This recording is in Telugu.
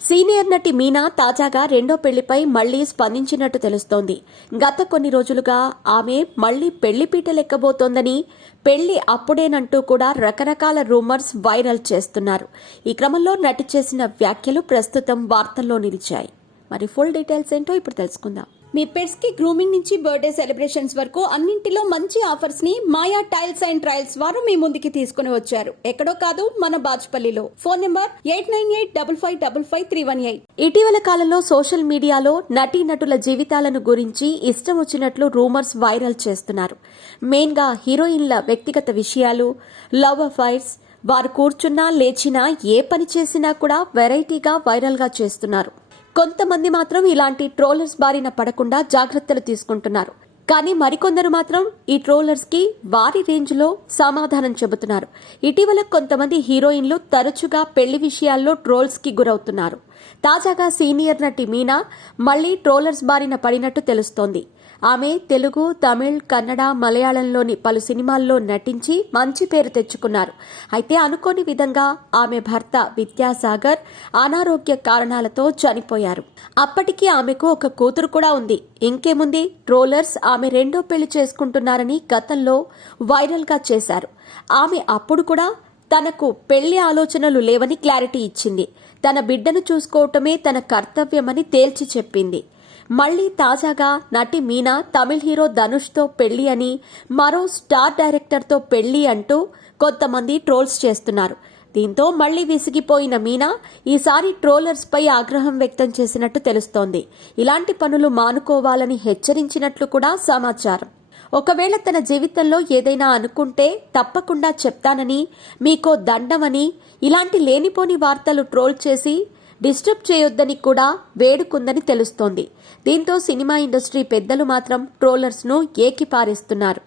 సీనియర్ నటి మీనా తాజాగా రెండో పెళ్లిపై మళ్లీ స్పందించినట్టు తెలుస్తోంది. గత కొన్ని రోజులుగా ఆమె మళ్లీ పెళ్లిపీటలెక్కబోతోందని, పెళ్లి అప్పుడేనంటూ కూడా రకరకాల రూమర్స్ వైరల్ చేస్తున్నారు. ఈ క్రమంలో నటి చేసిన వ్యాఖ్యలు ప్రస్తుతం వార్తల్లో నిలిచాయి. మరి ఫుల్ డీటెయిల్స్ ఏంటో ఇప్పుడు తెలుసుకుందాం. మీ పెట్స్ కి గ్రూమింగ్ నుంచి బర్త్డే సెలబ్రేషన్స్ వరకు అన్నింటిలో మంచి ఆఫర్స్ ని మాయా టైల్స్ అండ్ ట్రయల్స్ వారు మీ ముందుకి తీసుకుని వచ్చారు. ఎక్కడో కాదు, మన బాజ్పల్లిలో. Phone number 8985555318. ఇటీవల కాలంలో సోషల్ మీడియాలో నటీనటుల జీవితాలను గురించి ఇష్టం వచ్చినట్లు రూమర్స్ వైరల్ చేస్తున్నారు. మెయిన్ గా హీరోయిన్ల వ్యక్తిగత విషయాలు, లవ్ అఫైర్స్, వారు కూర్చున్నా లేచినా ఏ పని చేసినా కూడా వెరైటీగా వైరల్ గా చేస్తున్నారు. కొంతమంది మాత్రం ఇలాంటి ట్రోలర్స్ బారిన పడకుండా జాగ్రత్తలు తీసుకుంటున్నారు. కానీ మరికొందరు మాత్రం ఈ ట్రోలర్స్ కి వారి రేంజ్ లో సమాధానం చెబుతున్నారు. ఇటీవల కొంతమంది హీరోయిన్లు తరచుగా పెళ్లి విషయాల్లో ట్రోల్స్ కి గురవుతున్నారు. తాజాగా సీనియర్ నటి మీనా మళ్లీ ట్రోలర్స్ బారిన పడినట్టు తెలుస్తోంది. ఆమె తెలుగు, తమిళ్, కన్నడ, మలయాళంలోని పలు సినిమాల్లో నటించి మంచి పేరు తెచ్చుకున్నారు. అయితే అనుకోని విధంగా ఆమె భర్త విద్యాసాగర్ అనారోగ్య కారణాలతో చనిపోయారు. అప్పటికి ఆమెకు ఒక కూతురు కూడా ఉంది. ఇంకేముంది, ట్రోలర్స్ ఆమె రెండో పెళ్లి చేసుకుంటున్నారని గతంలో వైరల్ గా చేశారు. ఆమె అప్పుడు కూడా తనకు పెళ్లి ఆలోచనలు లేవని క్లారిటీ ఇచ్చింది. తన బిడ్డను చూసుకోవటమే తన కర్తవ్యమని తేల్చి చెప్పింది. మళ్లీ తాజాగా నటి మీనా తమిళ్ హీరో ధనుష్తో పెళ్లి అని, మరో స్టార్ డైరెక్టర్తో పెళ్లి అంటూ కొంతమంది ట్రోల్స్ చేస్తున్నారు. దీంతో మళ్లీ విసిగిపోయిన మీనా ఈసారి ట్రోలర్స్ పై ఆగ్రహం వ్యక్తం చేసినట్టు తెలుస్తోంది. ఇలాంటి పనులు మానుకోవాలని హెచ్చరించినట్లు కూడా సమాచారం. ఒకవేళ తన జీవితంలో ఏదైనా అనుకుంటే తప్పకుండా చెప్తానని, మీకో దండమని, ఇలాంటి లేనిపోని వార్తలు ట్రోల్ చేసి డిస్టర్బ్ చేయొద్దని కూడా వేడుకుందని తెలుస్తోంది. దీంతో సినిమా ఇండస్ట్రీ పెద్దలు మాత్రం ట్రోలర్స్ ను ఏకిపారేస్తున్నారు.